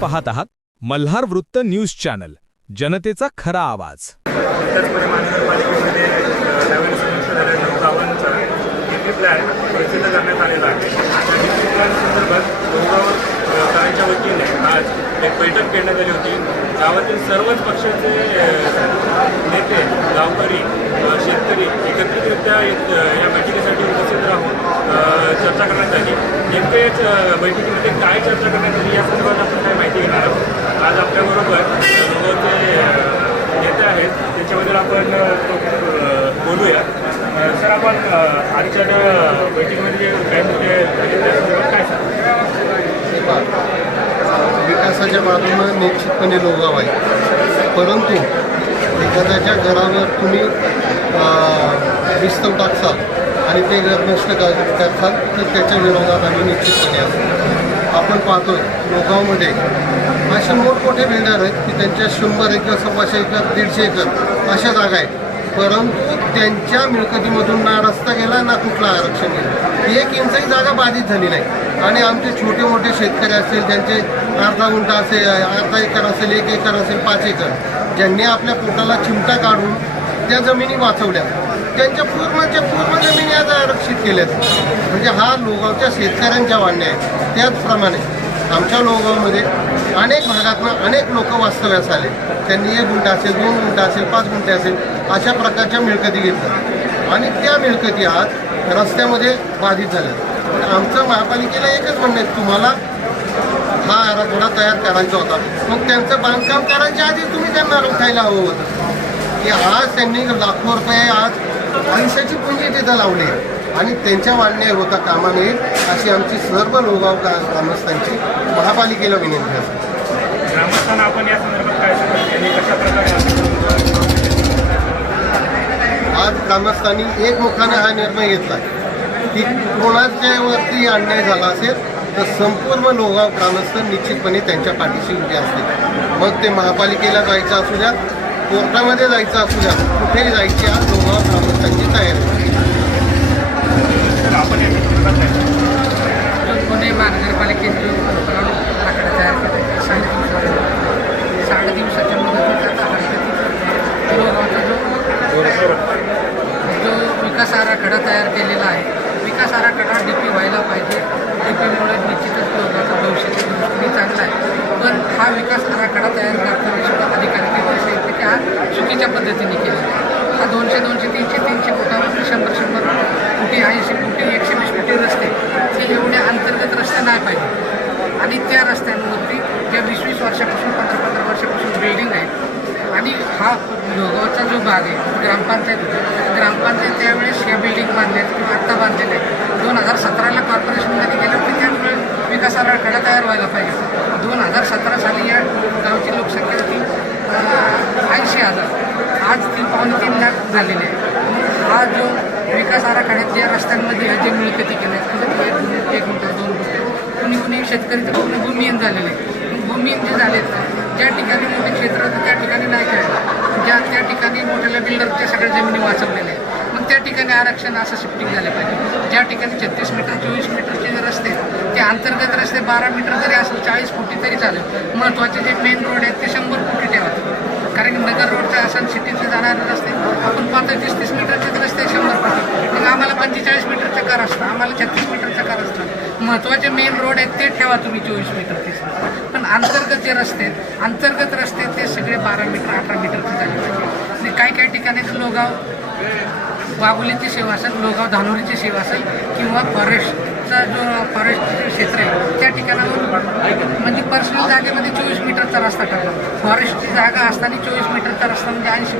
पाहत आहात मल्हार वृत्त न्यूज चॅनल जनतेचा खरा आवाज. महानगरपालिकेमध्ये नवीन करण्यात आलेला आहे. वतीने आज एक बैठक घेण्यात आली होती. गावातील सर्वच पक्षाचे नेते गावकरी शेतकरी एकत्रितरित्या या बैठकीसाठी उपस्थित राहून चर्चा करण्यात आली. नेमकेच बैठकीमध्ये काय चर्चा करण्यात आली या संदर्भात आपण काय माहिती घेणार आहोत? आज आपल्याबरोबर जे नेते आहेत. त्याच्याबद्दल आपण बोलूया. सर आपण आजच्या बैठकीमध्ये जे काय मुद्दे झाले त्या संदर्भात काय सांगा विकासाच्या बाजूनं निश्चितपणे लोगाव आहे. परंतु एखाद्याच्या घरावर तुम्ही विस्तव टाकसाल आणि ते घर नष्ट करसाल तर त्याच्या विरोधात आम्ही निश्चितपणे आहोत. आपण पाहतोय लोगावमध्ये असे मोठमोठे बिल्डर आहेत की त्यांच्या शंभर एकर सव्वाशे एकर दीडशे एकर अशा जागा आहेत. परंतु त्यांच्या मिळकतीमधून ना रस्ता गेला ना कुठला आरक्षण गेलं. एक इंचही जागा बाधित झाली नाही. आणि आमचे छोटे मोठे शेतकरी असतील त्यांचे अर्धा गुंठा असेल अर्धा एकर असेल एक एकर असेल पाच एकर ज्यांनी आपल्या पोटाला चिमटा काढून त्या जमिनी वाचवल्या. त्यांच्या पूर्णच्या पूर्ण जमिनी आज आरक्षित केल्यात. म्हणजे हा लोगावच्या शेतकऱ्यांच्या वाढण्या आहेत त्याचप्रमाणे आमच्या लोगावमध्ये अनेक भागातनं अनेक लोक वास्तव्यास आले. त्यांनी एक गुंठा असेल दोन गुंठा असेल पाच गुंठे असेल अशा प्रकारच्या मिळकती घेतल्या. आणि त्या मिळकती आज रस्त्यामध्ये बाधित झाल्या आमचं महापालिकेला एकच म्हणणं आहे तुम्हाला हा आराखडा तयार करायचा होता. मग त्यांचं बांधकाम करायच्या आधी तुम्ही त्यांना उठायला हवं होतं. की आज त्यांनी लाखो रुपये आज पैशाची पुंजी तिथं लावली आहे. आणि त्यांच्या मान्य होता कामा नये अशी आमची सर्व लोगाव ग्रा- ग्रामस्थांची महापालिकेला विनंती असते ग्रामस्थांना आपण या संदर्भात काय सांगा त्यांनी कशा प्रकारे आज ग्रामस्थांनी एकमुखाने हा निर्णय घेतला की कोणाच्या वरती अन्याय झाला असेल तर संपूर्ण लोगाव ग्रामस्थ निश्चितपणे त्यांच्या पाठीशी उभे असतील. मग ते महापालिकेला जायचं असू द्या कोर्टामध्ये जायचं असू द्या कुठेही जायची आज लोगाव ग्रामस्थांची तयारी? पुणे आकडा तयार दिवसाच्या मुदतीचा जो विकास आराखडा तयार केलेला आहे विकास आराखडा डी पी व्हायला पाहिजे डी पीमुळे निश्चितच लोकांचं भविष्याच्या दृष्टीने चांगलं आहे पण हा विकास आराखडा तयार करताना सुद्धा अधिकारी ते कसे त्या की चुकीच्या पद्धतीने केलेला हा दोनशे दोनशे तीनशे तीनशे फुटावरती शंभर शंभर फुटी ऐंशी फुटी एकशे वीस फुटी रस्ते हे एवढ्या अंतर्गत रस्ते नाही पाहिजे. आणि त्या रस्त्यांवरती ज्या वीस वीस वर्षापासून पंधरा पंधरा वर्षापासून बिल्डिंग आहे आणि हा लोगावचा जो भाग आहे ग्रामपंचायत ग्रामपंचायत त्यावेळेस ह्या बिल्डिंग बांधल्या आहेत किंवा आत्ता बांधलेल्या आहेत. दोन हजार सतराला कॉर्पोरेशनमध्ये गेल्यावरती त्यामुळे विकास आराखडा तयार व्हायला पाहिजे. दोन हजार सतरा साली या गावची लोकसंख्या होती ऐंशी हजार. आज ती पावणे तीन लाख झालेली आहे. हा जो विकास आराखड्यात ज्या रस्त्यांमध्ये ह्या जे मिळकती केल्या आहेत म्हणजे एक मिनटं दोन गुंठे कुणी कुणी शेतकरी तर पूर्ण भूमिहीन झालेले आहे. भूमिहीन जे झालेत ज्या ठिकाणी मोठे क्षेत्र होतं त्या ठिकाणी नाही खेळलं. ज्या त्या ठिकाणी मोठ्याला बिल्डर त्या सगळ्या जमिनी वाचवलेल्या आहेत. मग त्या ठिकाणी आरक्षण असं शिफ्टिंग झालं पाहिजे. ज्या ठिकाणी छत्तीस मीटर चोवीस मीटरचे जे रस्ते आहेत, ते अंतर्गत रस्ते बारा मीटर जरी असेल चाळीस फुटी तरी चालेल. महत्त्वाचे जे मेन रोड आहेत ते शंभर फुटी ठेवा कारण की नगर रोडच्या असेल सिटीचे जाणारे रस्ते आपण पाहतो तीस तीस मीटरचे रस्ते शंभर फुटी. मग आम्हाला पंचेचाळीस मीटरचा कार असतं आम्हाला छत्तीस मीटरचा कर असतं. महत्त्वाचे मेन रोड आहेत ते ठेवा तुम्ही चोवीस मीटर तीस पण अंतर्गत जे रस्ते आहेत अंतर्गत रस्ते ते सगळे बारा मीटर अठरा मीटरचे झाले पाहिजे. आणि काही काही ठिकाणी लोगाव वाघोलीची सेवा असेल लोगाव धानोरीची सेवा असेल किंवा आमचा जो फॉरेस्ट क्षेत्र आहे त्या ठिकाणावरून म्हणजे पर्सनल जागेमध्ये चोवीस मीटरचा रस्ता ठरला फॉरेस्टची जागा असताना चोवीस मीटरचा रस्ता म्हणजे ऐंशी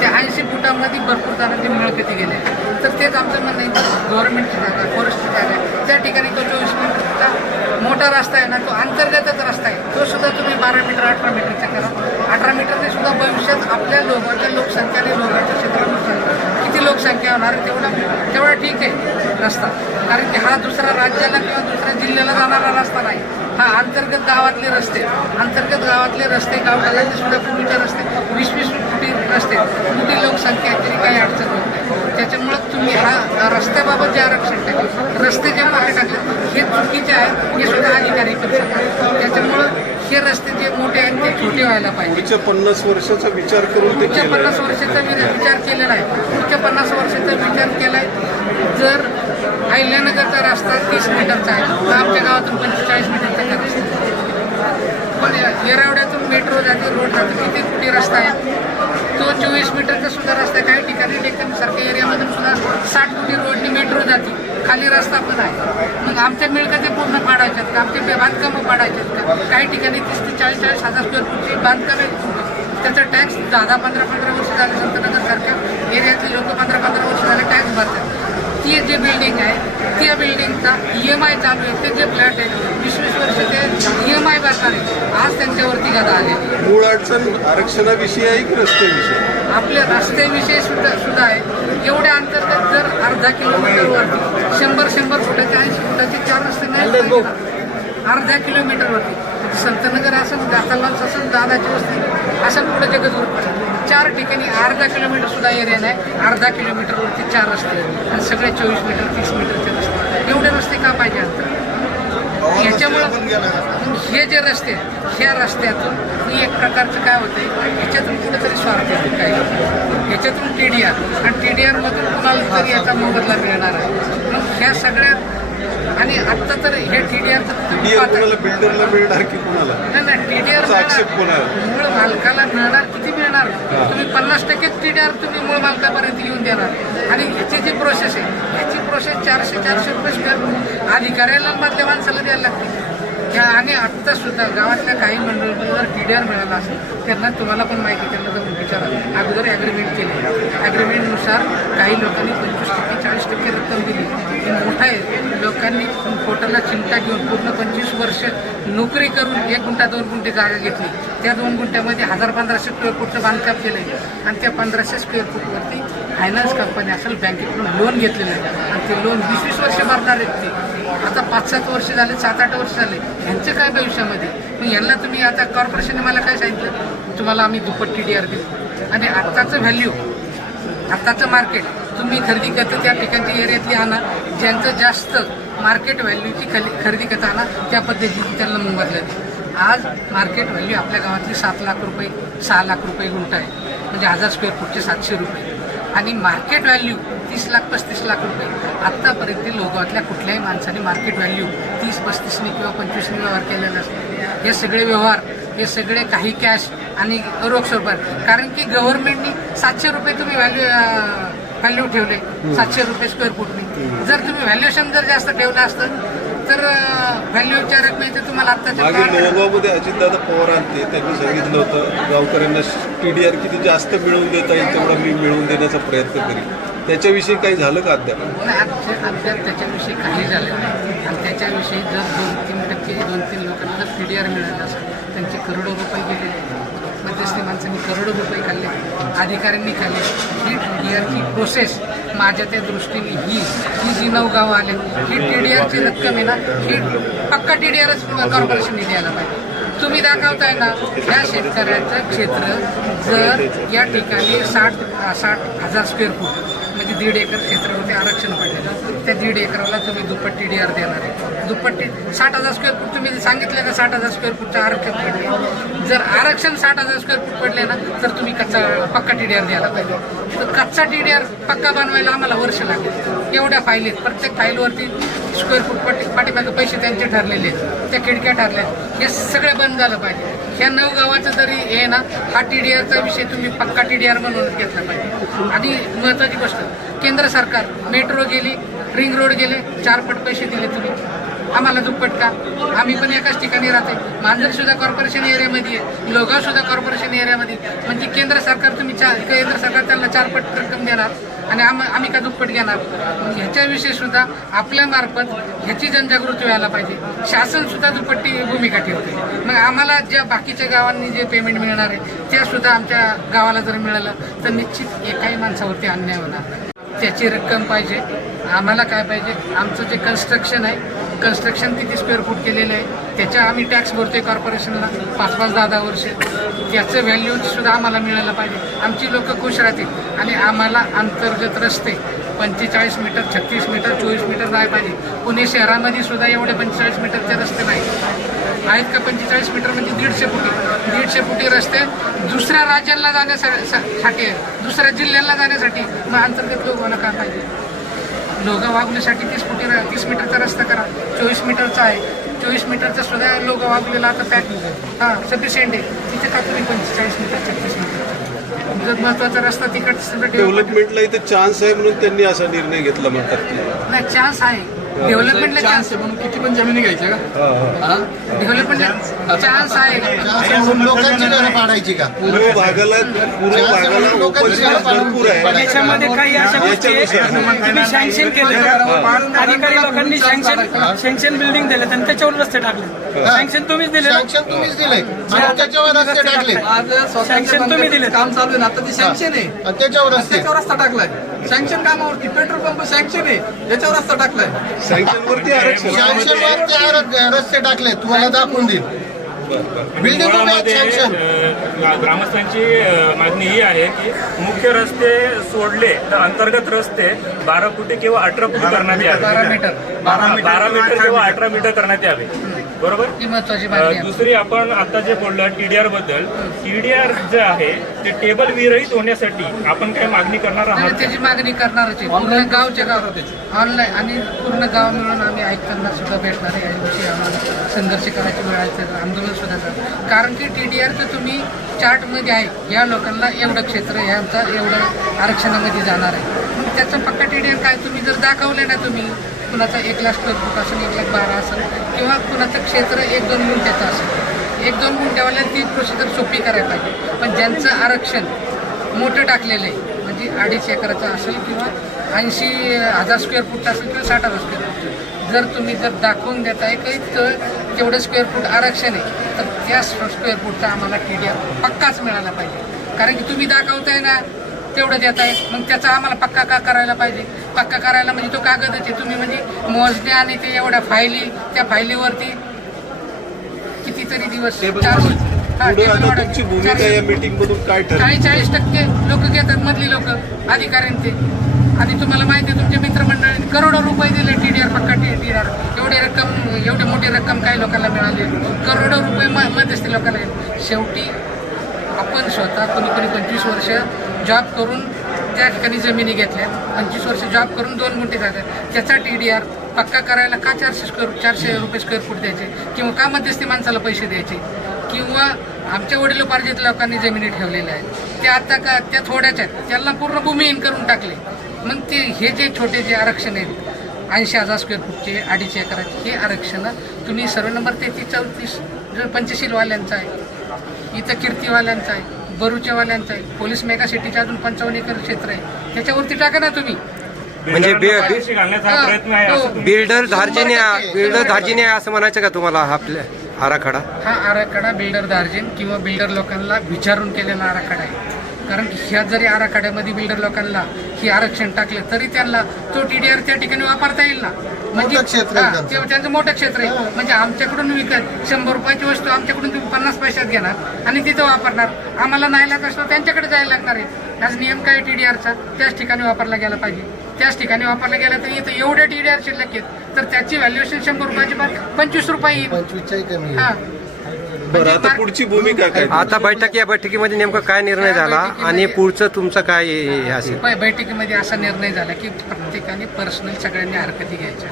त्या ऐंशी फुटामध्ये भरपूर जणांची मिळकती गेले. तर तेच आमचं म्हणणं आहे. गव्हर्नमेंटची जागा फॉरेस्टची जागा आहे. त्या ठिकाणी तो चोवीस मीटरचा मोठा रस्ता आहे ना तो अंतर्गतच रस्ता आहे. तो सुद्धा तुम्ही बारा मीटर अठरा मीटरचा करा. अठरा मीटरने सुद्धा भविष्यात आपल्या लोकांच्या लोकसंख्याने लोकांच्या क्षेत्रानुसार किती लोकसंख्या होणार तेवढा तेवढा ठीक आहे. रस्ता. कारण की हा दुसऱ्या राज्याला किंवा दुसऱ्या जिल्ह्याला जाणारा रस्ता नाही. हा अंतर्गत गावातले रस्ते. अंतर्गत गावातले रस्ते गावठाणाचे सुद्धा पूर्वीचे रस्ते. वीस वीस फुटी रस्ते. मोठी लोकसंख्या आहे तरी काही अडचण होत नाही. त्याच्यामुळं तुम्ही हा रस्त्याबाबत जे आरक्षण टाकले रस्ते जे मागे टाकले हे चुकीचे आहे हे सुद्धा अधिकारी करू शकतात. त्याच्यामुळं हे रस्ते छोटे व्हायला पाहिजे. पुढच्या पन्नास वर्षाचा विचार करून ते पुढच्या पन्नास वर्षाचा विचार केलेला आहे. पुढच्या पन्नास वर्षाचा विचार केलाय. जर अहिल्यानगरचा रस्ता तीस मीटरचा आहे. तर आमच्या गावातून पंचेचाळीस मीटरचा का रस्ता पण येरावड्यातून मेट्रो जाते रोड जाते किती कुठे रस्ता आहे? तो चोवीस मीटरचा सुद्धा रस्ता आहे. काही ठिकाणी डेक्कनसारख्या एरियामधून सुद्धा साठ फुटी रोडनी मेट्रो जाते. खाली रस्ता पण आहे. मग आमच्या मिळकते पूर्ण पाडायच्यात का? आमचे बांधकामं पाडायच्यात का? काही ठिकाणी तीस ते चाळीस चाळीस हजार स्क्वेअर फूटची बांधकामे त्याचा टॅक्स दहा दहा पंधरा पंधरा वर्ष झाले संतनगरसारख्या एरियातले लोक पंधरा पंधरा वर्ष झाले टॅक्स भरतात. ती जे बिल्डिंग आहे त्या बिल्डिंगचा ई एम आय चालू आहे. ते जे फ्लॅट आहे वीस वीस वर्ष ते ई एम आय भरणार आहे आज त्यांच्यावरती गदा आहे. मूळ अडचण आरक्षणाविषयी आहे की रस्त्याविषयी? आपल्या रस्त्याविषयी सुद्धा सुद्धा आहे. एवढ्या अंतर्गत जर अर्धा किलोमीटरवरती शंभर शंभर फुटाचे ऐंशी फुटाचे चार रस्ते नाही. अर्ध्या किलोमीटरवरती संतनगर असेल दातालांच असेल दादाची वस्ती असेल पुढे जगत चार ठिकाणी अर्धा किलोमीटर सुद्धा एरिया नाही अर्धा किलोमीटरवरती चार रस्ते आणि सगळे चोवीस मीटर तीस मीटरचे रस्ते एवढे रस्ते का पाहिजे अंतर याच्यामुळं हे जे रस्ते ह्या रस्त्यातून एक प्रकारचं काय होतंय ह्याच्यातून कुठेतरी स्वार्थ येतो काय ह्याच्यातून टी डी आर आणि टी डी आरमधून कुणाला तरी याचा मोबदला मिळणार आहे. मग ह्या सगळ्या आणि आत्ता तर हे टी डी डी आरचं कोणाला बिल्डरला मिळणार की कोणाला? नाही नाही टी डी आर त्याचा आक्षेप कोणाला? मूळ मालकाला मिळणार किती मिळणार? तुम्ही पन्नास टक्के टी डी आर तुम्ही मूळ मालकापर्यंत येऊन देणार. आणि ह्याची जी प्रोसेस आहे ह्याची प्रोसेस चारशे चारशे रुपये स्क्वेअर अधिकाऱ्याला मधल्या माणसाला द्यायला लागते. ह्या आणि आत्ता सुद्धा गावातल्या काही मंडळांना जर टी डी आर मिळाला असेल त्यांना तुम्हाला पण माहिती त्यांना जाऊन विचारा. अगोदर ॲग्रीमेंट केले. ॲग्रीमेंटनुसार काही लोकांनी पंचवीस टक्के चाळीस टक्के रक्कम दिली. मोठं आहे. लोकांनी पोटाला चिंता घेऊन पूर्ण पंचवीस वर्ष नोकरी करून एक गुंठा दोन गुंठे जागा घेतली. त्या दोन गुंठ्यामध्ये हजार पंधराशे स्क्वेअर फूटचं बांधकाम केलं आणि त्या पंधराशे स्क्वेअर फूटवरती फायनान्स कंपनी असेल बँकेकडून लोन घेतलेलं आहे. आणि ते लोन वीस वीस वर्ष भरणार आहेत ते. आता पाच सात वर्ष झाले सात आठ वर्ष झाले. ह्यांचं काय भविष्यामध्ये? मग यांना तुम्ही आता कॉर्पोरेशनने मला काय सांगितलं? तुम्हाला आम्ही दुप्पट टी डी आर देऊ आणि आत्ताचं व्हॅल्यू आत्ताचं मार्केट तुम्ही खरेदी करता त्या ठिकाणच्या एरियातली आणा. ज्यांचं जास्त मार्केट व्हॅल्यूची खली खरेदी करता आणा त्या पद्धतीने त्यांना मोबदला द्या आज मार्केट व्हॅल्यू आपल्या गावातली सात लाख रुपये सहा लाख रुपये गुंट आहे. म्हणजे हजार स्क्वेअर फूटचे सातशे रुपये. आणि मार्केट व्हॅल्यू तीस लाख पस्तीस लाख रुपये. आत्तापर्यंत लोगावातल्या कुठल्याही माणसाने मार्केट व्हॅल्यू तीस पस्तीसने किंवा पंचवीसने व्यवहार केलेला असतो. हे सगळे व्यवहार हे सगळे काही कॅश आणि रोख स्वरूपात. कारण की गव्हर्नमेंटनी सातशे रुपये तुम्ही व्हॅल्यू व्हॅल्यू ठेवले सातशे रुपये स्क्वेअर फूटने जर तुम्ही व्हॅल्युएशन जर जास्त ठेवलं असतं तर व्हॅल्यूच्या रकमेचे तुम्हाला आत्ताच्या अजितदादा पवार आणते त्यांनी सांगितलं होतं गावकऱ्यांना टी डी आर किती जास्त मिळवून देता येईल तेवढा मी मिळवून देण्याचा प्रयत्न करीन. त्याच्याविषयी काही झालं का अद्याप? अद्याप त्याच्याविषयी काही झालं नाही. आणि त्याच्याविषी जर दोन तीन टक्के दोन तीन लोकांना जर पी डी आर मिळालं असेल त्यांचे करोडो रुपये गेले मध्यस्थी माणसांनी करोडो रुपये खाल्ले अधिकाऱ्यांनी खाल्ले. ही टी डी आरची प्रोसेस माझ्या त्या दृष्टीने ही ही जी नऊ गावं आले ही टी डी आरची रक्कम आहे ना ही पक्का टी डी आरच कॉर्पोरेशनने द्यायला पाहिजे. तुम्ही दाखवताय ना या शेतकऱ्याचं क्षेत्र जर या ठिकाणी साठ साठ हजार स्क्वेअर फूट दीड एकर क्षेत्रामध्ये आरक्षण पडलेलं त्या दीड एकराला तुम्ही दुप्पट टी डी आर देणार आहे. दुप्पट टी साठ हजार स्क्वेअर फूट तुम्ही सांगितलं का साठ हजार स्क्वेअर फूटचं आरक्षण पडले? जर आरक्षण साठ हजार स्क्वेअर फूट पडले ना तर तुम्ही कच्चा पक्का टी डी आर द्यायला पाहिजे. तर कच्चा टी डी आर पक्का बनवायला आम्हाला वर्ष लागेल. एवढ्या फाईलीत प्रत्येक फाईलवरती स्क्वेअर फूट पाठी पाठीमागे पैसे त्यांचे ठरलेले आहेत. त्या खिडक्या ठरल्या आहेत. हे सगळं बंद झालं पाहिजे. ह्या नऊ गावाचं तरी हे ना हा टी डी आरचा विषय तुम्ही पक्का टी डी आर म्हणून घेतला पाहिजे. आणि महत्त्वाची गोष्ट केंद्र सरकार मेट्रो गेली रिंग रोड गेले चारपट पैसे दिले तुम्ही. आम्हाला दुप्पट का? आम्ही पण एकाच ठिकाणी राहते मांजर सुद्धा कॉर्पोरेशन एरियामध्ये आहे. लोगाव सुद्धा कॉर्पोरेशन एरियामध्ये म्हणजे केंद्र सरकार तुम्ही चार केंद्र सरकार त्यांना चारपट रक्कम देणार आणि आम आम्ही का दुप्पट घेणार? ह्याच्याविषयी सुद्धा आपल्यामार्फत ह्याची जनजागृती व्हायला पाहिजे. शासन सुद्धा दुप्पटी भूमिका ठेवते. मग आम्हाला ज्या बाकीच्या गावांनी जे पेमेंट मिळणार आहे त्या सुद्धा आमच्या गावाला जर मिळालं तर निश्चित एकाही माणसावरती अन्याय होणार त्याची रक्कम पाहिजे. आम्हाला काय पाहिजे? आमचं जे कन्स्ट्रक्शन आहे कन्स्ट्रक्शन किती स्क्वेअर फूट केलेलं आहे त्याच्या आम्ही टॅक्स भरतोय कॉर्पोरेशनला पाच पाच दहा दहा वर्ष. त्याचं व्हॅल्यू सुद्धा आम्हाला मिळायला पाहिजे. आमची लोक खुश राहतील आणि आम्हाला अंतर्गत रस्ते पंचेचाळीस मीटर छत्तीस मीटर चोवीस मीटर नाही पाहिजे. पुणे शहरामध्ये सुद्धा एवढे पंचेचाळीस मीटरचे रस्ते नाही. आहेत का पंचेचाळीस मीटर म्हणजे दीडशे फुटी. दीडशे फुटी रस्ते दुसऱ्या राज्याला जाण्यासाठी दुसऱ्या जिल्ह्याला जाण्यासाठी मग अंतर्गत लोकांना काय पाहिजे? लोगा वागण्यासाठी तीस फुटी तीस मीटरचा रस्ता करा. चोवीस मीटरचा आहे. चोवीस मीटरचा सुद्धा लोगा वागलेला आता पॅक हां सफिशियंट आहे. तिथे का तुम्ही पंचेचाळीस मीटर छत्तीस मीटर? जर महत्त्वाचा रस्ता डेव्हलपमेंट डेव्हलपमेंटला इथे चान्स आहे म्हणून त्यांनी असा निर्णय घेतला म्हणतात. नाही चान्स आहे. डेव्हलपमेंटला चान्स म्हणून किती पण जमिनी घ्यायच्या का? हा? डेव्हलपमेंटला चान्स आहे. लोकांची घरं पाडायची का? पूर्व भागाला पूर्व भागाला ओपन स्पेस भरपूर आहे. त्याच्यामध्ये काही अशा गोष्टी आहेत तुम्ही सँक्शन केलं. अधिकारी लोकांनी सँक्शन सँक्शन बिल्डिंग दिले आणि त्याच्यावर रस्ते टाकले. सँक्शन तुम्हीच दिले ना? सँक्शन तुम्हीच दिले. आणि त्याच्यावर रस्ते टाकले. Sanction तुम्ही दिलेत. बंगल्याचं काम चालू आहे ना आता ते सँक्शन आहे. आणि त्याच्यावर रस्ते. त्याच्यावर रस्ता टाकलाय. सँक्शन कामावरती पेट्रोल पंप सँक्शन आहे. त्याच्यावर रस्ता टाकलाय. सँक्शन वरती आरक्षण. सँक्शन वर त्या रस्ते टाकले तुम्हाला दाखवून देईल. ग्रामस्थांची मागणी ही आहे की मुख्य रस्ते सोडले तर अंतर्गत रस्ते बारा फुटी किंवा अठरा फुटी करण्यात यावे. बारा मीटर. बारा मीटर किंवा अठरा मीटर. करण्यात यावे. बरोबर? महत्वाची अ, मागणी आहे. दुसरी आपण आता जे बोललो टीडीआरबद्दल टीडीआर जे आहे ते टेबल विरहित होण्यासाठी आपण काय मागणी करणार नाही, आहात? त्याची मागणी करणारच आहे. पूर्ण गावच्या गाव. ऑनलाईन आणि पूर्ण गाव मिळून आम्ही ऐकताना सुद्धा भेटणार आहे याविषयी आम्हाला संघर्ष करायची वेळ आहे तर आंदोलन सुद्धा करा कारण की टी डी आरचं तुम्ही चार्टमध्ये आहे. या लोकांना एवढं क्षेत्र ह्यांचा एवढं आरक्षणामध्ये जाणार आहे. मग त्याचं पक्का टी डी आर काय? तुम्ही जर दाखवले ना तुम्ही कुणाचा एक लाख स्क्वेअर फूट असेल एक लाख बारा किंवा कुणाचं क्षेत्र एक दोन गुंठ्याचं असेल. एक दोन गुंठ्यावाल्या ती प्रोसिजर सोपी करायला पाहिजे. पण ज्यांचं आरक्षण मोठं टाकलेलं आहे म्हणजे अडीच एकराचं असेल किंवा ऐंशी हजार स्क्वेअर फूटचं असेल किंवा साठ हजार स्क्वेअर फूट जर तुम्ही जर दाखवून देताय की तर तेवढं स्क्वेअर फूट आरक्षण आहे तर त्या स्क्वेअर फूटचा आम्हाला टी डी आर पक्काच मिळाला पाहिजे. कारण की तुम्ही दाखवताय ना तेवढं देताय मग त्याचा आम्हाला पक्का का करायला पाहिजे? पक्का करायला म्हणजे तो कागदच आहे तुम्ही म्हणजे मोजण्या आणि ते एवढ्या फायली त्या फायलीवरती कितीतरी दिवस. तुमची भूमिका या मीटिंग मधून काय ठरली? चाळीस चाळीस टक्के लोक घेतात मधली लोक अधिकाऱ्यांचे. आणि तुम्हाला माहिती आहे तुमच्या मित्रमंडळींनी करोडो रुपये दिले टी डी आर पक्का टी डी आर एवढी रक्कम एवढी मोठी रक्कम काही लोकांना मिळाली. करोडो रुपये मध्यस्थी लोकांना. शेवटी आपण स्वतः कोणी कोणी पंचवीस वर्ष जॉब करून त्या ठिकाणी जमिनी घेतल्या पंचवीस वर्ष जॉब करून दोन गुंठे जातात त्याचा टी डी आर पक्का करायला का चारशे स्क्वेअर चारशे रुपये स्क्वेअर फूट द्यायचे? किंवा का मध्यस्थी माणसाला पैसे द्यायचे? किंवा आमच्या वडिलोपार्जित लोकांनी जमिनी ठेवलेल्या आहेत. त्या आता का त्या थोड्याच आहेत. त्यांना पूर्ण भूमिहीन करून टाकले. मग ते हे जे छोटे जे आरक्षण आहेत ऐंशी हजार स्क्वेअर फूटचे अडीचशे एकराचे हे आरक्षण तुम्ही सर्व नंबर तेहतीस चौतीस जो पंचशीलवाल्यांचा आहे इथं कीर्तीवाल्यांचा आहे बरुच्यावाल्यांचा आहे. पोलीस मेगा सिटीच्या अजून पंचावन्न एकर क्षेत्र आहे. त्याच्यावरती टाका ना तुम्ही. म्हणजे बे- घालण्याचा हा प्रयत्न आहे असं हो. बिल्डर धार्जिने बिल्डर धार्जिने असं म्हणायचं का तुम्हाला? हा आपल्या आराखडा? हा आराखडा बिल्डर दार्जिन किंवा बिल्डर लोकांना विचारून केलेला आराखडा आहे. कारण की ह्या जरी आराखड्यामध्ये बिल्डर लोकांना हे आरक्षण टाकलं तरी त्यांना तो टी डी आर त्या ठिकाणी वापरता येईल ना? हा, त्यांचं. मोठं क्षेत्र आहे. म्हणजे आमच्याकडून विकत शंभर रुपयाची वस्तू आमच्याकडून तुम्ही पन्नास पैशात घेणार आणि तिथं वापरणार. आम्हाला नाही लागत असतो त्यांच्याकडे जायला लागणार आहे. आज नियम काय टी डी आरचा त्याच ठिकाणी वापरला गेला पाहिजे. त्याच ठिकाणी वापरला गेला तर इथं एवढे टी डी आर शिल्लक आहेत. तर त्याची व्हॅल्युएशन शंभर रुपयाची पंचवीस रुपये येईल. हा. बरं आता पुढची भूमिका काय? आता बैठक या बैठकीमध्ये नेमकं काय निर्णय झाला आणि पुढचं तुमचं काय हे असेल? बै- बैठकीमध्ये असा निर्णय झाला की प्रत्येकाने पर्सनल सगळ्यांनी हरकती घ्यायच्या.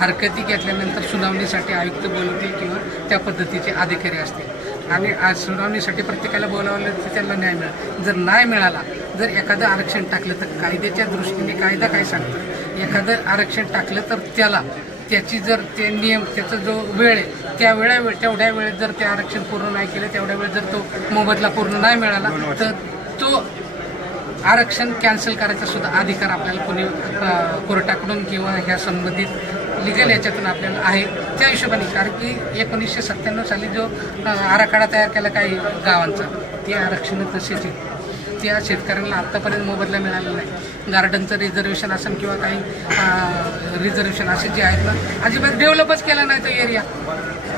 हरकती घेतल्यानंतर सुनावणीसाठी आयुक्त बोलवतील किंवा त्या पद्धतीचे अधिकारी असतील. आणि आज सुनावणीसाठी प्रत्येकाला बोलावलं तर त्यांना न्याय मिळाला. जर नाही मिळाला जर एखादं आरक्षण टाकलं तर कायद्याच्या दृष्टीने कायदा काय सांगतो? एखादं आरक्षण टाकलं तर त्याला त्याची जर ते नियम त्याचा जो वेळ आहे त्या वेळा वेळ तेवढ्या वेळेत जर ते आरक्षण पूर्ण नाही केलं तेवढ्या वेळेत जर तो मोबदला पूर्ण नाही मिळाला तर तो आरक्षण कॅन्सल करायचा सुद्धा अधिकार आपल्याला कोणी कोर्टाकडून किंवा ह्या संबंधित लिगल याच्यातून आपल्याला आहे. त्या हिशोबाने कारण की एकोणीसशे सत्त्याण्णव साली जो आराखडा तयार केला काही गावांचा ते आरक्षण तसेच आहे. त्या शेतकऱ्यांना आत्तापर्यंत मोबदला मिळाला नाही. गार्डनचं रिझर्वेशन असेल किंवा काही रिझर्वेशन असे जे आहेत ना अजिबात डेव्हलपच केला नाही तो एरिया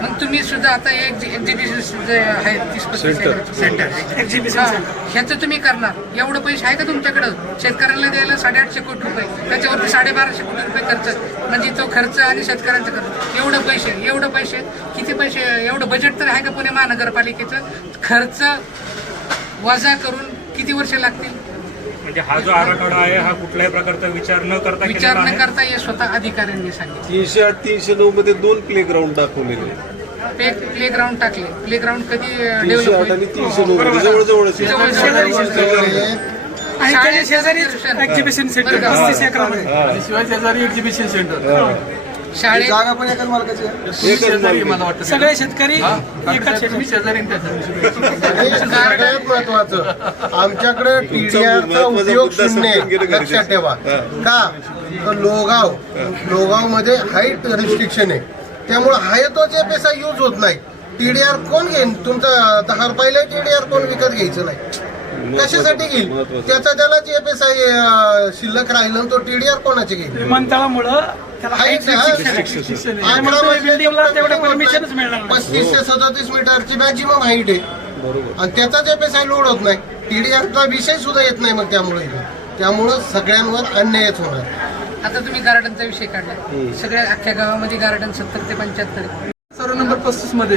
मग तुम्ही सुद्धा आता एक एक्झिबिशन जे आहे तीस पस्तीस सेंटर एक्झिबिशन ह्याचं तुम्ही करणार. एवढं पैसे आहे का तुमच्याकडं? शेतकऱ्यांना द्यायला साडेआठशे कोटी रुपये. त्याच्यावरती साडेबाराशे कोटी रुपये खर्च. म्हणजे तो खर्च आणि शेतकऱ्यांचा खर्च. एवढं पैसे एवढं पैसे किती पैसे एवढं बजेट तर आहे का पुणे महानगरपालिकेचं? खर्च वजा करून किती वर्ष लागतील? म्हणजे हा जो आराखडा आहे हा कुठल्याही प्रकारचा विचार न करता विचार केलेला न आहे. करता हे स्वतः अधिकाऱ्यांनी सांगितलं. तीनशे आठ तीनशे नऊ मध्ये दोन प्ले ग्राउंड दाखवलेले. आहेत. प्ले प्ले ग्राउंड टाकले. प्ले ग्राउंड कधी तीनशे डेव्हलप आठ आणि होईल तीनशे नऊ मध्ये जवळजवळच आहे. आणि त्याच्या शेजारी एक्झिबिशन सेंटर पस्तीस एकरामध्ये. आणि शिवाय शेजारी एक्झिबिशन सेंटर शाळेत जागा पण एकाच मालकाची आहे. एकच मालकी. मला वाटतं सगळे शेतकरी एकाच तुम्ही शेजारी आणि त्याच्या हे सगळ्यात महत्वाचं. आमच्याकडे टीडीआरचा उपयोग शून्य आहे. लक्षात ठेवा. का? तर लोगाव. लोगावमध्ये हाईट रिस्ट्रिक्शन आहे. त्यामुळे हाय तोच पैसा यूज होत नाही. टीडीआर कोण घेईन? तुमचा दहा रुपयाला टीडीआर कोण विकत घ्यायचं नाही. कशासाठी घेईल. त्याचा त्याला जे पैसा शिल्लक राहिलं तो टीडीआर कोणाचे घेईल? विमानतळामुळं त्याला हाईट त्यामुळे तो बिल्डिंगला तेवढं परमिशनच मिळणार नाही. पस्तीस ते सदतीस मीटरची मॅक्झिमम हाईट आहे. आणि त्याचा जे पैसा लोड होत नाही टीडीआरचा विषय सुद्धा येत नाही मग त्यामुळे. त्यामुळं सगळ्यांवर अन्यायच होणार. आता तुम्ही गार्डनचा विषय काढला. सगळ्या अख्ख्या गावामध्ये गार्डन सत्तर ते पंच्याहत्तर. सर्व नंबर पस्तीसमध्ये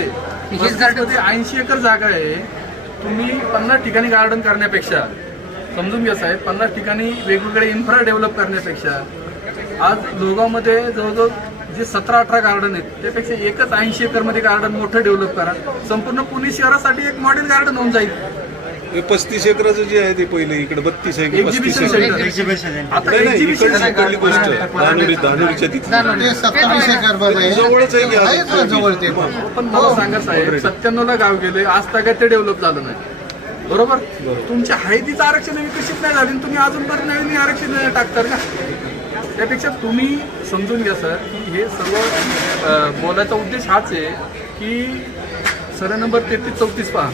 हेच garden. मध्ये ऐंशी एकर जागा आहे. तुम्ही पन्नास ठिकाणी गार्डन करण्यापेक्षा समजून घ्या साहेब पन्नास ठिकाणी वेगवेगळे इन्फ्रा डेव्हलप करण्यापेक्षा आज लोगावमध्ये जवळजवळ जे सतरा अठरा गार्डन आहेत त्यापेक्षा एकच ऐंशी एकरमध्ये गार्डन मोठं डेव्हलप करा. संपूर्ण पुणे शहरासाठी एक मॉडेल गार्डन होऊन जाईल. हे पस्तीस एकराचं जे आहे ते पहिले इकडे बत्तीस आहे की पस्तीस एक्झिबिशन आहे आता नाही नाही एक्झिबिशन इकडची इकडली गोष्ट धानुरी धानुरीच्या तिथली. ते सत्तावीस एकरमध्ये जवळच आहे की ना जवळ ते. पण. पण मला सांगा साहेब सत्त्याण्णव ला गाव गेले आज तागात ते डेव्हलप झालं नाही. बरोबर? तुमच्या हळदीचं आरक्षण विकसित नाही झाली आणि तुम्ही अजून पण नवीन आरक्षण टाकतात का? त्यापेक्षा तुम्ही समजून घ्या सर की हे सर्व अं, बोलायचा उद्देश हाच आहे की सरळ नंबर तेहतीस चौतीस पहा.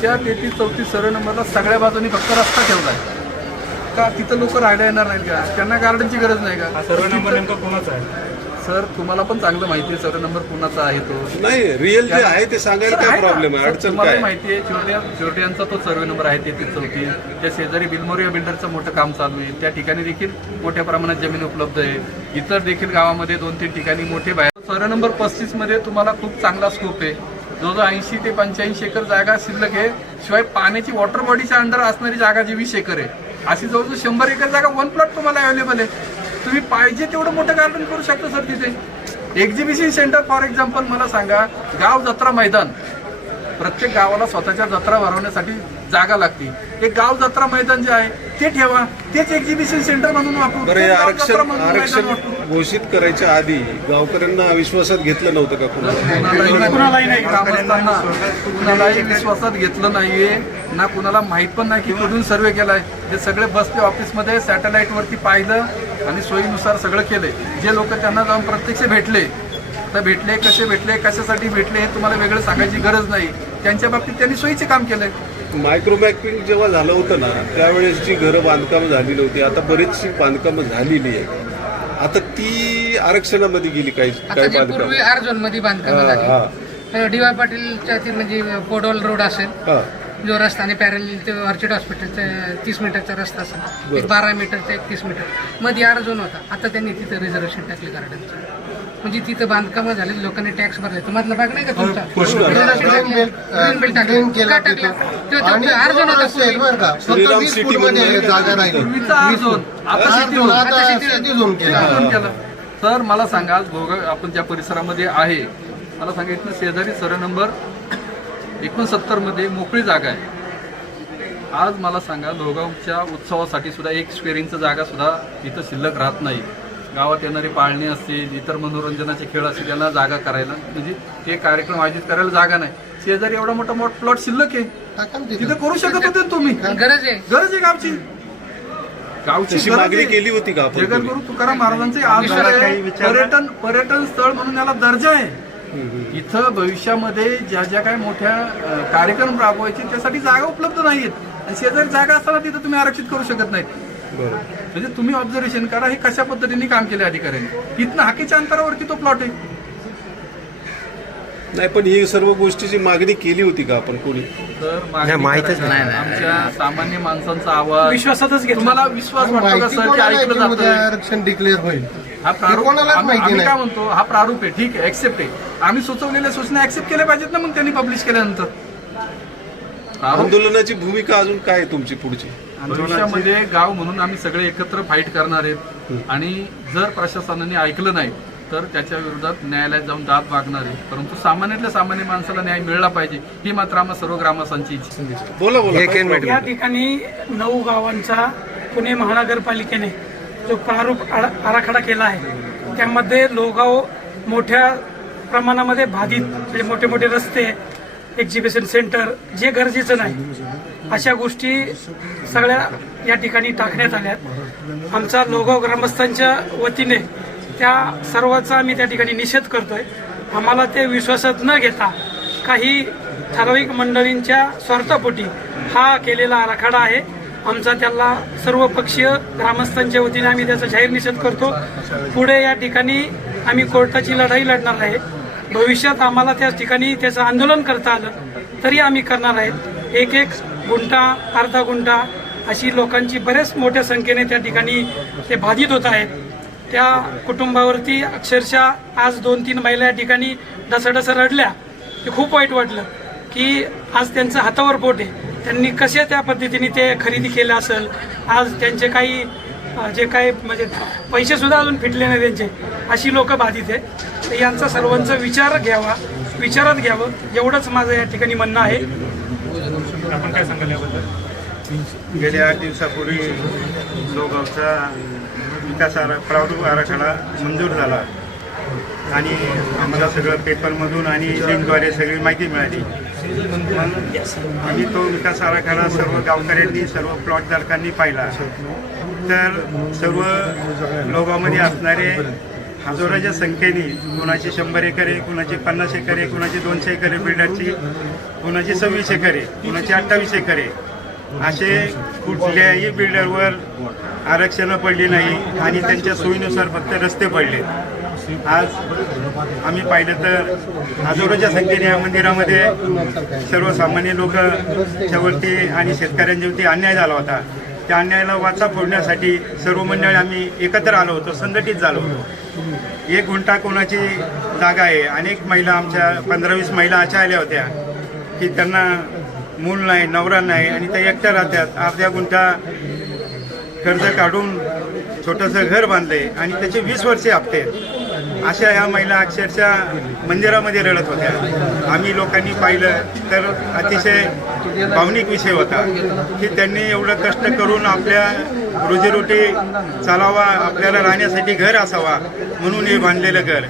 त्या तेहतीस चौतीस सरळ नंबरला सगळ्या बाजूनी फक्त रस्ता ठेवला आहे. का तिथं लोक राहायला येणार नाहीत का? त्यांना गार्डनची गरज नाही हा का सर्व नंबर नेमका कोणाचा आहे? सर तुम्हाला पण चांगलं माहिती आहे सर्व नंबर कुणाचा आहे तो? नाही रिअल जे आहे ते सांगायला काय प्रॉब्लेम आहे? अडचण तुम्हाला काय? माहिती आहे चिवट्या चिवट्यांचा तो सर्वे नंबर आहे तेहतीस चौतीस. त्या शेजारी बिलमोरिया बिल्डरचं मोठं काम चालू आहे. त्या ठिकाणी देखील मोठ्या प्रमाणात जमीन उपलब्ध आहे. इतर देखील गावामध्ये दोन तीन ठिकाणी मोठे बाहेर सर्वे नंबर पस्तीसमध्ये तुम्हाला खूप चांगला स्कोप आहे. जवळजवळ ऐंशी ते पंच्याऐंशी एकर जागा शिल्लक आहे. शिवाय पाण्याची वॉटर बॉडीच्या अंडर असणारी जागा जी वीस एकर आहे. अशी जवळजवळ शंभर एकर जागा वन प्लॉट तुम्हाला अवेलेबल आहे. तुम्ही पाहिजे तेवढं मोठं गार्डन करू शकता सर तिथे. एक्झिबिशन सेंटर फॉर एक्झाम्पल मला सांगा गाव जत्रा मैदान. प्रत्येक गावाला स्वतःच्या जत्रा भरवण्यासाठी जागा लागते. एक गाव जत्रा मैदान जे आहे ते ठेवा. तेच एक्झिबिशन सेंटर म्हणून वापरू. आरक्षण घोषित करायच्या आधी गावकऱ्यांना विश्वासात घेतलं नव्हतं का कुणाला? कुणालाही नाही. कुणालाही विश्वासात घेतलं नाहीये. ना कुणाला माहीत पण नाही की कुठून सर्वे केलाय. जे सगळे बसले ऑफिसमध्ये सॅटेलाइट वरती पाहिलं आणि सोयीनुसार सगळं केलंय. जे लोक त्यांना जाऊन प्रत्यक्ष भेटले तर भेटले कसे भेटले कशासाठी भेटले हे तुम्हाला वेगळं सांगायची गरज नाही. त्यांच्या बाबतीत त्यांनी सोयीचे काम केलंय. मायक्रो मॅपिंग जेव्हा झालं होतं ना त्यावेळेस जी घरं बांधकाम झालेली होती आता बरीचशी बांधकामं झालेली आहे आता ती आरक्षणामध्ये गेली काही आता काही जे बांधकाम. मध्ये बांधकामं हा, झाली डी वाय पाटीलच्या ती म्हणजे पोडोल रोड असेल. हा. जो रस्ता आणि पॅरल ते ऑर्चिड हॉस्पिटलचा तीस मीटरचा रस्ता असेल एक बारा. मीटरचा एक तीस मीटर. मध्ये आर झोन होता आता त्यांनी तिथं रिझर्वेशन टाकले गार्डनचं म्हणजे तिथं बांधकामं झाले लोकांनी टॅक्स भरले. तुम्हाला भाग नाही का तुमचा? ग्रीन टाकला. का टाकला. तो- तो आर झोन होता पूर्वी. सर मला सांगा आज भोगा आपण ज्या परिसरामध्ये आहे मला सांगा इथनं शेजारी सर नंबर एकोणसत्तरमध्ये मोकळी जागा आहे. आज मला सांगा लोगावच्या उत्सवासाठी सुद्धा एक स्क्वेअर इंच जागा सुद्धा इथं शिल्लक राहत नाही. गावात येणारी पाळणी असतील इतर मनोरंजनाचे खेळ असतील त्यांना जागा करायला. म्हणजे ते कार्यक्रम आयोजित करायला जागा नाही. शेजारी एवढा मोठा मोठा प्लॉट शिल्लक आहे. तिथं. करू शकत होते तुम्ही? गरज आहे. गरज आहे गावची. गावची मागणी. केली होती का आपण जगद्गुरु तुकाराम महाराजांचे आज आहे. पर्यटन पर्यटन स्थळ म्हणून याला दर्जा आहे. इथं भविष्यामध्ये ज्या ज्या काही मोठ्या कार्यक्रम राबवायचे त्यासाठी जागा उपलब्ध नाहीयेत. आणि शेजारी जागा असताना तिथं तुम्ही आरक्षित करू शकत नाही बरोबर. म्हणजे तुम्ही ऑब्झर्वेशन करा हे कशा पद्धतीने काम केले अधिकाऱ्यांनी. इथनं हाकेच्या अंतरावरती तो प्लॉट आहे. नाही पण ही सर्व गोष्टीची मागणी केली होती का आपण कोणी? तर नाही, माहीतच नाही. आमच्या सामान्य माणसांचा आवाज विश्वासातच तुम्हाला विश्वास वाटतो का सर ऐकलं जातं आरक्षण डिक्लेअर होईल? हा प्रारूप आम्ही. काय म्हणतो? हा प्रारूप आहे ठीक आहे ऍक्सेप्ट आहे. आम्ही सुचवलेल्या सूचना ऍक्सेप्ट केल्या पाहिजेत ना मग त्यांनी पब्लिश केल्यानंतर. आंदोलनाची भूमिका अजून काय आहे तुमची पुढची? भविष्यामध्ये गाव म्हणून आम्ही सगळे एकत्र फाईट करणार आहेत. आणि जर प्रशासनाने ऐकलं नाही तर त्याच्या विरोधात न्यायालयात जाऊन दाद मागणार आहे परंतु सामान्यातल्या सामान्य माणसाला न्याय मिळला पाहिजे ही मात्र आम्हा सर्व ग्रामस्थांची. बोला बोला. या ठिकाणी नऊ गावांचा पुणे महानगरपालिकेने जो प्रारूप आरा- आराखडा केला आहे त्यामध्ये लोगाव मोठ्या प्रमाणामध्ये बाधित म्हणजे मोठे मोठे रस्ते एक्झिबिशन सेंटर जे गरजेचं नाही अशा गोष्टी सगळ्या या ठिकाणी टाकण्यात आल्यात. आमचा लोगाव ग्रामस्थांच्या वतीने त्या सर्वाचा आम्ही त्या ठिकाणी निषेध करतोय. आम्हाला ते विश्वासात न घेता काही ठराविक मंडळींच्या स्वार्थापोटी हा केलेला आराखडा आहे. आमचा त्याला सर्व पक्षीय ग्रामस्थांच्या वतीने आम्ही त्याचा जाहीर निषेध करतो. पुढे या ठिकाणी आम्ही कोर्टाची लढाई लढणार आहे. भविष्यात आम्हाला त्या ठिकाणी त्याचं आंदोलन करता आलं तरी आम्ही करणार आहेत. एक एक गुंठा अर्धा गुंठा अशी लोकांची बरेच मोठ्या संख्येने त्या ठिकाणी ते बाधित होत आहेत. त्या कुटुंबावरती अक्षरशः आज दोन तीन महिला या ठिकाणी डसडस रडल्या. ते खूप वाईट वाटलं की आज त्यांचं हातावर पोट आहे. त्यांनी कशा त्या पद्धतीने ते खरेदी केलं असेल? आज त्यांचे काही जे काही म्हणजे पैसे सुद्धा अजून फिटले नाही त्यांचे अशी लोक बाधित आहे तर यांचा सर्वांचा विचार घ्यावा विचारात घ्यावं. एवढंच माझं या ठिकाणी म्हणणं आहे. आपण काय सांगाल याबद्दल? गेल्या आठ दिवसापूर्वी लोगावचा विकास आरा प्रारूप आराखडा मंजूर झाला. आणि आम्हाला सगळं पेपरमधून आणि लिंकद्वारे सगळी माहिती मिळाली. आम्ही तो विकास आराखडा सर्व गावकऱ्यांनी सर्व प्लॉटधारकांनी पाहिला. तर सर्व लोगामध्ये असणारे हजाराच्या संख्येने कुणाची शंभर एकर आहे कुणाची पन्नास एकर आहे कुणाची दोनशे एकर आहे बिल्डरची कुणाची सव्वीस एकर आहे कुणाची अठ्ठावीस एकर आहे. असे कुठल्याही बिल्डरवर आरक्षणं पडली नाही आणि त्यांच्या सोयीनुसार फक्त रस्ते पडले. आज आम्ही पाहिलं तर हजारोच्या संख्येने या मंदिरामध्ये सर्वसामान्य लोकांच्यावरती आणि शेतकऱ्यांच्यावरती अन्याय झाला होता. त्या अन्यायाला वाचा फोडण्यासाठी सर्व मंडळी आम्ही एकत्र आलो होतो संघटित झालो होतो. एक गुंठा कोणाची जागा आहे? अनेक महिला आमच्या पंधरा वीस महिला अशा आल्या होत्या की त्यांना मूल नाही नवरा नाही आणि त्या एकट्या राहतात अर्ध्या गुंठा कर्ज काढून छोटंसं घर बांधले आणि त्याचे वीस वर्षे हप्ते आहेत. अशा या महिला अक्षरशः मंदिरामध्ये रडत होत्या. आम्ही लोकांनी पाहिलं तर अतिशय भावनिक विषय होता की त्यांनी एवढं कष्ट करून आपल्या रोजीरोटी चालावा आपल्याला राहण्यासाठी घर असावा म्हणून हे बांधलेलं घर.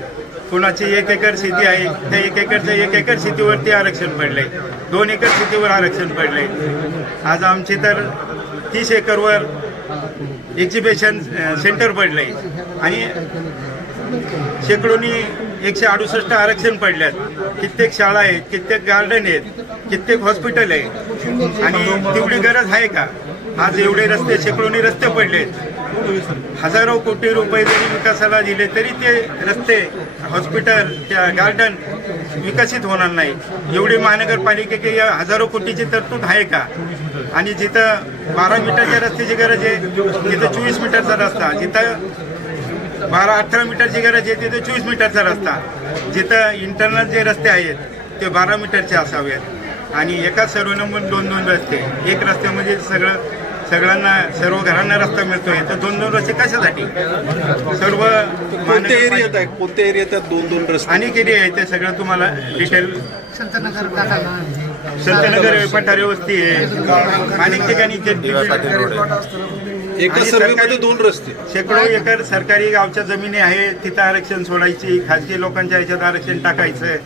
कुणाची एक एकर शेती आहे त्या एक एकरच्या एक एकर शेतीवरती आरक्षण पडले दोन एकर शेतीवर आरक्षण पडले आज आमची तर तीस एकरवर एक्झिबिशन सेंटर पडले आणि शेकडोनी एकशे अडुसष्ट आरक्षण पडल्यात. कित्येक शाळा आहेत कित्येक गार्डन आहेत कित्येक हॉस्पिटल आहे आणि तेवढी गरज आहे का? आज एवढे रस्ते शेकडोनी रस्ते पडलेत. हजारो कोटी रुपये जरी विकासाला दिले तरी ते रस्ते हॉस्पिटल त्या गार्डन विकसित होणार नाही. एवढी महानगरपालिकेची या हजारो कोटीची तरतूद आहे का? आणि जिथं बारा मीटरच्या रस्त्याची गरज आहे तिथं चोवीस मीटरचा रस्ता जिथं बारा अठरा मीटरची गरज आहे तिथे चोवीस मीटरचा रस्ता. जिथं इंटरनल जे रस्ते आहेत ते बारा मीटरचे असावेत. आणि एकाच सर्व नंबर दोन दोन रस्ते. एक रस्त्यामध्ये सगळं सगळ्यांना सर्व घरांना रस्ता मिळतोय तर दोन दोन रस्ते कशासाठी? सर्व कोणत्या एरियात आहे? कोणत्या एरियात आहेत दोन दोन रस्ते? अनेक एरिया आहे ते सगळं तुम्हाला डिटेल संतनगर पठारे वस्ती आहे. अनेक ठिकाणी एका सर्वेमध्ये सरकारी- दोन रस्ते. शेकडो एकर सरकारी गावच्या जमिनी आहे तिथं आरक्षण सोडायची खाजगी लोकांच्या ह्याच्यात आरक्षण टाकायचं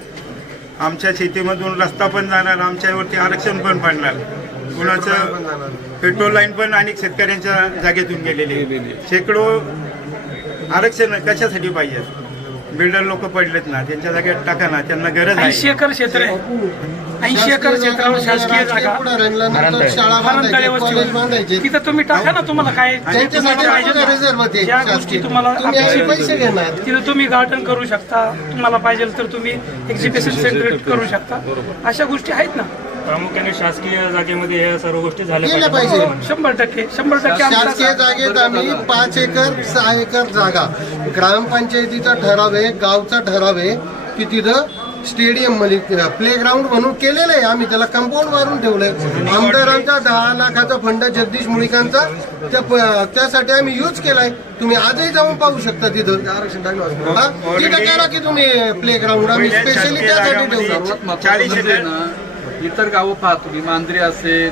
आमच्या शेतीमधून रस्ता पण जाणार आमच्यावरती आरक्षण पण पडणार. कुणाचं पेट्रोल लाईन पण अनेक शेतकऱ्यांच्या जागेतून गेलेली. शेकडो आरक्षण कशासाठी पाहिजे? बिल्डर लोक पडलेत ना त्यांच्या जागेत टाका ना त्यांना गरज आहे. एकर क्षेत्र आहे. ऐंशी एकर क्षेत्रावर शासकीय जागा. पुढाऱ्यांना नंतर शाळा हरणतळे बांधायची कॉलेज वस्तीवर बांधायचे. तिथं तुम्ही टाका ना तुम्हाला काय पाहिजे ना. ते ज्या शासकीय. गोष्टी तुम्हाला पैसे घेणार. तिथं तुम्ही गार्डन करू शकता. तुम्हाला पाहिजे तर तुम्ही एक्झिबिशन सेंटर करू शकता. अशा गोष्टी आहेत ना. प्रामुख्याने शासकीय जागेमध्ये या सर्व गोष्टी झाल्या केल्या पाहिजे. शंभर टक्के. शंभर टक्के शासकीय जागेत आम्ही पाच एकर सहा एकर जागा. ग्रामपंचायतीचा ठराव आहे गावचा ठराव आहे की तिथं स्टेडियममध्ये प्लेग्राऊंड म्हणून केलेलं आहे. आम्ही त्याला कंपाऊंड मारून ठेवलंय. आमदारांचा दहा लाखाचा फंड जगदीश मुळीकांचा. त्यासाठी आम्ही यूज केलाय. तुम्ही आजही जाऊन पाहू शकता तिथं. हा? तिथं करा की तुम्ही प्लेग्राऊंड आम्ही स्पेशली त्यासाठी ठेवलं इतर गावं पाहतो. मी मांजरी असेल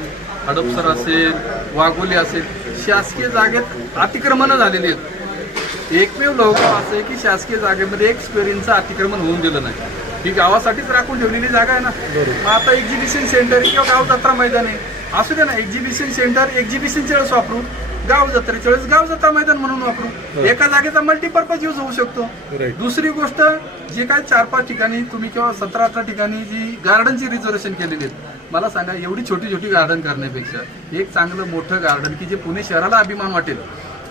हडपसर असेल वाघोली असेल. शासकीय जागेत अतिक्रमणं झालेली आहेत. एकमेव लवकर असं आहे की शासकीय जागेमध्ये एक स्क्वेअरिंगचं अतिक्रमण होऊन दिलं नाही. ही गावासाठीच राखून ठेवलेली जागा आहे ना. मग आता एक्झिबिशन सेंटर किंवा गाव जत्रा मैदान आहे. असू दे ना एक्झिबिशन सेंटर एक्झिबिशनच्या वेळेस वापरू गाव जत्रेच्या वेळेस गाव जत्रा मैदान म्हणून वापरू. एका जागेचा मल्टीपर्पज यूज होऊ शकतो. दुसरी गोष्ट जे काय चार पाच ठिकाणी तुम्ही किंवा सतरा अठरा ठिकाणी जी गार्डनची रिझर्वेशन केलेली आहेत. मला सांगा एवढी छोटी छोटी गार्डन करण्यापेक्षा एक चांगलं मोठं गार्डन की जे पुणे शहराला अभिमान वाटेल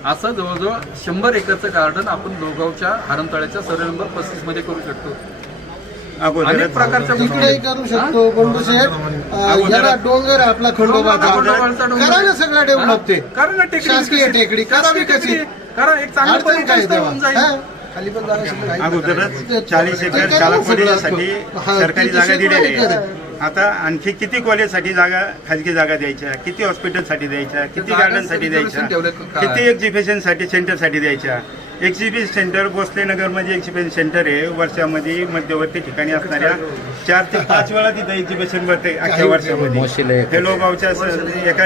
असं जवळजवळ शंभर एकरचं गार्डन आपण लोगावच्या हरणतळ्याच्या सर्व नंबर पस्तीसमध्ये करू शकतो. अनेक प्रकारच्या इकडेही करू शकतो बंडू शेठ. अं, याला डोंगर आपला खंडोबाचा. करा ना सगळं डेव्हलप ते. करा ना टेकडी. टेकडी. करा एक चांगलं होऊन जाईल. अगोदरच चाळीस एकर शाळा. कॉलेजासाठी सरकारी जागा दिलेली आहे. आता आणखी किती कॉलेजसाठी जागा खाजगी जागा द्यायच्या? किती हॉस्पिटलसाठी द्यायच्या? किती जागा गार्डनसाठी द्यायच्या? किती एक्झिबिशनसाठी सेंटरसाठी द्यायच्या? एक्झिबिशन सेंटर भोसले नगरमध्ये एक्झिबिशन सेंटर आहे. वर्षामध्ये मध्यवर्ती ठिकाणी असणाऱ्या चार ते पाच वेळा तिथं एक्झिबिशन भरते अख्ख्या वर्षामध्ये. हे गावच्या एका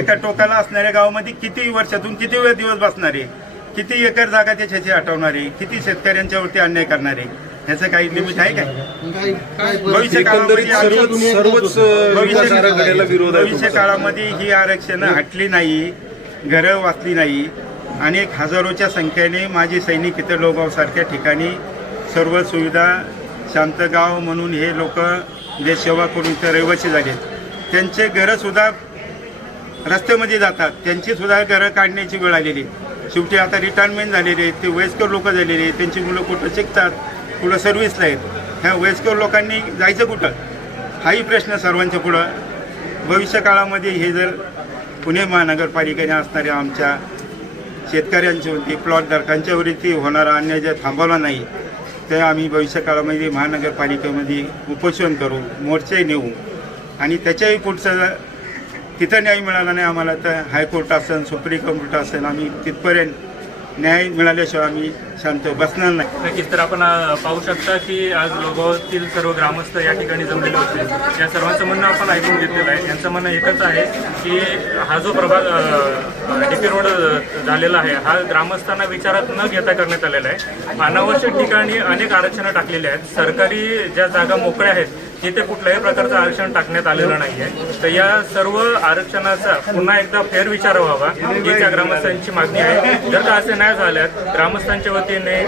एका टोकाला असणाऱ्या गावामध्ये किती वर्षातून किती वेळ दिवस बसणार? आहे किती एकर जागा त्याच्याची हटवणार किती शेतकऱ्यांच्या वरती अन्याय करणार? आहे ह्याचं काही लिमिट आहे काय? भविष्य काळामध्ये भविष्य. काळामध्ये ही आरक्षणं हटली नाही घरं वाचली नाही. अनेक हजारोच्या संख्येने माझी सैनिक इतर लोगावसारख्या ठिकाणी सर्व सुविधा शांतगाव म्हणून हे लोक जे सेवा करून इथं रहिवासी झाले. त्यांचे घरंसुद्धा रस्त्यामध्ये जातात. त्यांचीसुद्धा घरं काढण्याची वेळ आलेली. आहे. शेवटी आता रिटायरमेंट झालेले आहेत ते वयस्कर लोक झालेले आहेत. त्यांची मुलं कुठं शिकतात? कुठं सर्व्हिसला आहेत? ह्या वयस्कर लोकांनी जायचं कुठं? हाही प्रश्न सर्वांच्या पुढं. भविष्यकाळामध्ये हे जर पुणे महानगरपालिकेने असणाऱ्या आमच्या शेतकऱ्यांच्यावरती प्लॉटधारकांच्यावरती होणारा अन्याय जर थांबवला नाही तर आम्ही भविष्य काळामध्ये महानगरपालिकेमध्ये उपोषण करू मोर्चे नेऊ. आणि त्याच्याही पुढचं तिथं न्याय मिळाला नाही आम्हाला तर हायकोर्ट असेल सुप्रीम कोर्ट असेल आम्ही तिथपर्यंत न्याय मिळाल्याशिवाय आम्ही शांत बसणार नाही. नक्कीच तर आपण अ, पाहू शकता की आज लोगावातील सर्व ग्रामस्थ या ठिकाणी जमलेले होते. या सर्वांचं म्हणणं आपण ऐकून घेतलेलं आहे. यांचं म्हणणं एकच आहे की हा जो प्रभाग डी पी रोड अ, झालेला आहे हा ग्रामस्थांना विचारात न घेता करण्यात आलेला आहे. अनावश्यक ठिकाणी अनेक आरक्षणं टाकलेली आहेत. सरकारी ज्या जागा मोकळ्या आहेत तिथे कुठल्याही प्रकारचं आरक्षण टाकण्यात आलेलं नाही आहे तर या सर्व आरक्षणाचा पुन्हा एकदा फेरविचार व्हावा ही त्या ग्रामस्थांची मागणी आहे. जर का असे नाही झाल्यास ग्रामस्थांच्या वतीने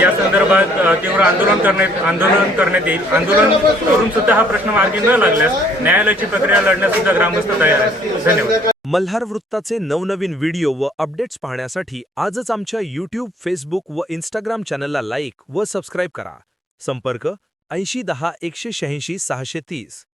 या संदर्भात तीव्र आंदोलन करण्यात आंदोलन करण्यात येईल. आंदोलन करून सुद्धा हा प्रश्न मार्गी न लागल्यास न्यायालयाची प्रक्रिया लढण्यास सुद्धा ग्रामस्थ तयार आहेत. धन्यवाद. मल्हार वृत्ताचे नवनवीन व्हिडिओ व अपडेट्स पाहण्यासाठी आजच आमच्या यूट्यूब फेसबुक व इंस्टाग्राम चॅनलला लाईक व सबस्क्राईब करा. संपर्क ऐंशी दहा एकशे शहाऐंशी सहाशे तीस.